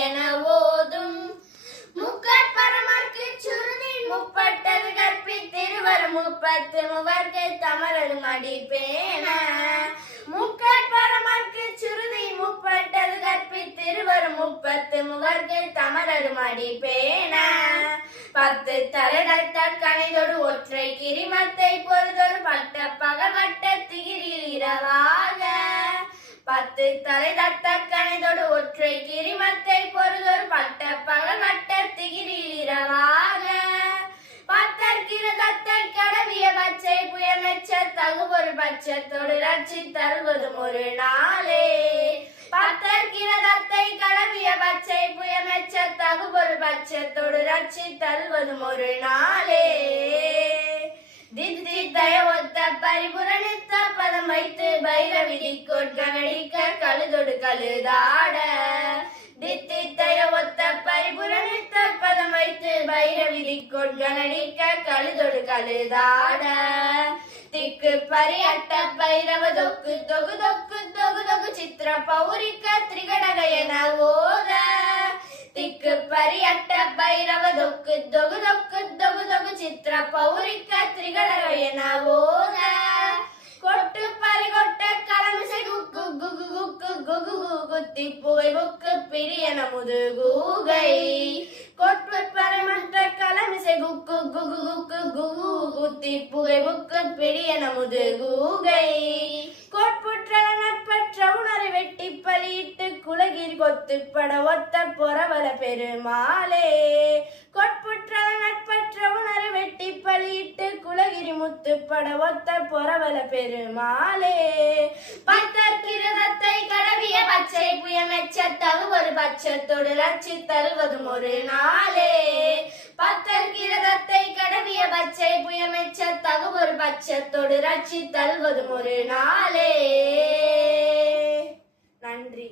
என ஓதும் முக்கட்பரமர்க்கு சுருதி முப்பட்டது கற்பித்திருவரும் முப்பத்து முவர்க்கு தமரது மடிப்பேன முக்கட்பரமர்க்கு சுருதி முப்பட்டது கற்பித்திருவரும் முப்பத்து முவர்க்கு தமரது மடிப்பேன பத்து தலைதட்ட கணைதொடு ஒற்றை கிரிமத்தை பொறுதொரு பட்ட பகவட்ட திகிரில் இரவாக பத்து தலைதட்ட கணைதொடு ஒற்றை கிரிமத்தை பொறுதொரு பட்ட பகவட்ட திகிரில் இரவாக பத்தற்கிரதத்தை கடவிய பச்சை புயமெச்ச தகுபொரு பட்சத்தோடு ரட்சி தருவதும் ஒரு நாளே பத்தற்கிரதத்தை கடவிய பச்சை புயமெச்ச தகுபொரு பட்சத்தோடு ரட்சி தருவதும் ஒரு நாளே தித்தித்தய ஒத்த பரிபுரணித்த பதம் வைத்து பைரவிதி கொட்கடிக்க கழுதொடு கழுதாட தித்தித்தய ஒத்த பரிபுரணித்த பதம் வைத்து பைரவிதி கொட்கடிக்க கழுதொடு கழுதாட திக்கு பரியட்ட பைரவ தொக்கு தொகு தொக்கு தொகு தொகு சித்திர பௌரிக்க திரிகடக என ஓத திக்கு பரியட்ட பைரவ தொக்கு தொகு தொக்கு தொகு தொகு சித்திர பௌரிக்க திரிகடக என ஓத கொட்டு பறி கொட்ட கலமிசை குக்கு குகு குக்கு குகு குத்தி புகை புக்கு பிரியன முதுகூகை கொட்டு பரமற்ற கலமிசை குக்கு குகு குக்கு குகு குத்தி புகை புக்கு பிரியன முதுகூகை கொட்புற்ற நட்பற்ற உணரை வெட்டி பலியிட்டு குலகிரி கொத்துப்பட ஒத்த பொறவல பெருமாளே கொட்புற்ற நட்பற்ற உணரை வெட்டி பலியிட்டு குலகிரி முத்துப்பட ஒத்த பொறவல பெருமாளே பத்தற்கிரதத்தை கடவிய பச்சை புயமெச்ச தகுவொரு பட்சத்தோடு ரட்சி தருவதும் ஒரு நாளே பத்தற்கிரதத்தை கடவிய பச்சை புயமெச்ச தகுவொரு பட்சத்தோடு ரட்சி தருவதும் ஒரு நாளே. நன்றி.